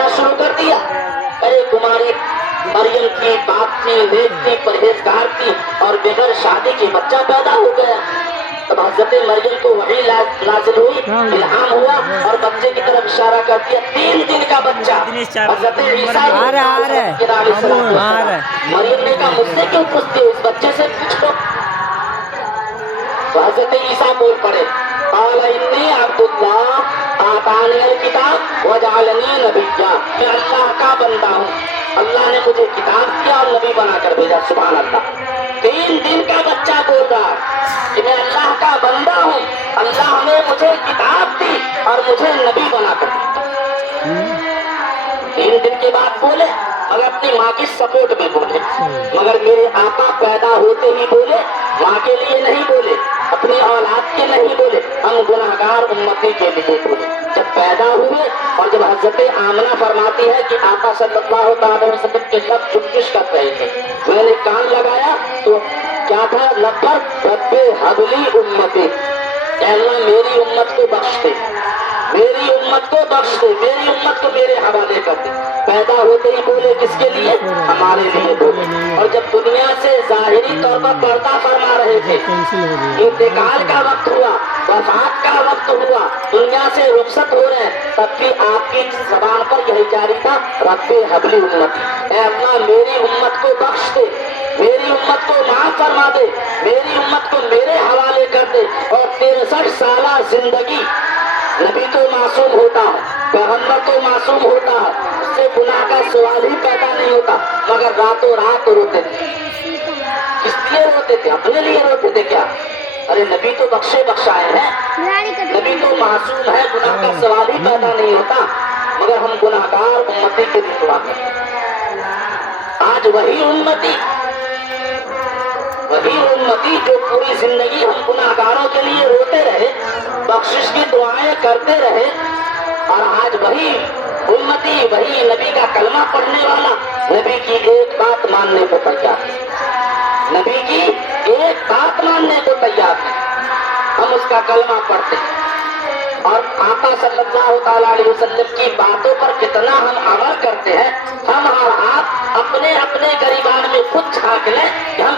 دینا شروع کر دیا. ارے تمہاری مریم کی بات تھی، نیک تھی، پرہیزگار تھی، اور بغیر شادی کے بچہ پیدا ہو گیا. تب حضرت مریم کو وحی نازل ہوئی، الہام ہوا اور بچے کی طرف اشارہ کر دیا. 3 دن کا بچہ. حضرت عیسیٰ مریم نے کہا مجھ سے کیوں پوچھتے ہو، اس بچے سے پوچھ لو. تو حضرت عیسیٰ بول پڑے، قال انی عبد اللہ آتانی الکتاب وجعلنی نبیا. میں اللہ کا بندہ ہوں، اللہ نے مجھے کتاب دیا اور نبی بنا کر بھیجا. سبحان اللہ. 3 دن کا بچہ بول رہا ہے کہ میں اللہ کا بندہ ہوں، اللہ نے مجھے کتاب دی اور مجھے نبی بنا کر بھیجا. 3 دن کے بعد بولے، مگر اپنی ماں کی سپورٹ میں بولے. مگر میرے آقا پیدا ہوتے ہی بولے، ماں کے لیے نہیں بولے، اپنی اولاد کے نہیں بولے، ہم گناہگار امتی کے لیے بولے. جب پیدا ہوئے اور جب حضرت آمنہ فرماتی ہے کہ آقا صلی اللہ تعالی وسلم کے لب چکش کر رہے تھے، میں نے کان لگایا تو کیا تھا لب پر، رب حبلی امتی، اے اللہ میری امت کو بخش دے، میری امت کو بخش دے، میری امت کو میرے حوالے کر دے. پیدا ہوتے ہی بولے کس کے لیے؟ ہمارے لیے بولے. اور جب دنیا سے ظاہری طور پر پردہ فرما رہے تھے، انتقال کا وقت ہوا، وفات کا وقت ہوا، دنیا سے رخصت ہو رہے ہیں، تب بھی آپ کی زبان پر یہی جاری تھا، رب حبلی امت، اے اللہ میری امت کو بخش دے، میری امت کو معاف فرما دے، میری امت کو میرے حوالے کر دے. اور 63 سالہ زندگی، نبی تو معصوم ہوتا ہے، پیغمبر تو معصوم ہوتا ہے، اس سے گناہ کا سوال ہی پیدا نہیں ہوتا، مگر راتوں رات روتے تھے. کس لیے روتے تھے؟ اپنے لیے روتے تھے کیا؟ ارے نبی تو بخشے بخشائے ہیں، نبی تو معصوم ہے، گناہ کا سوال ہی پیدا نہیں ہوتا، مگر ہم گناہگار امتی کے لیے دعا کرتے ہیں. آج وہی امتی جو پوری زندگی ہم گناہگاروں کے لیے روتے رہے، بخشش کی دعائیں کرتے رہے، اور آج وہی امتی، وہی نبی کا کلمہ پڑھنے والا، نبی کی ایک بات ماننے کو تیار ہے، نبی کی ایک بات ماننے کو تیار ہے. ہم اس کا کلمہ پڑھتے ہیں اور آقا صلی اللہ تعالیٰ علیہ وسلم کی باتوں پر کتنا ہم عمل کرتے ہیں. ہم اور آپ اپنے اپنے گریبان میں خود جھانک لیں کہ ہم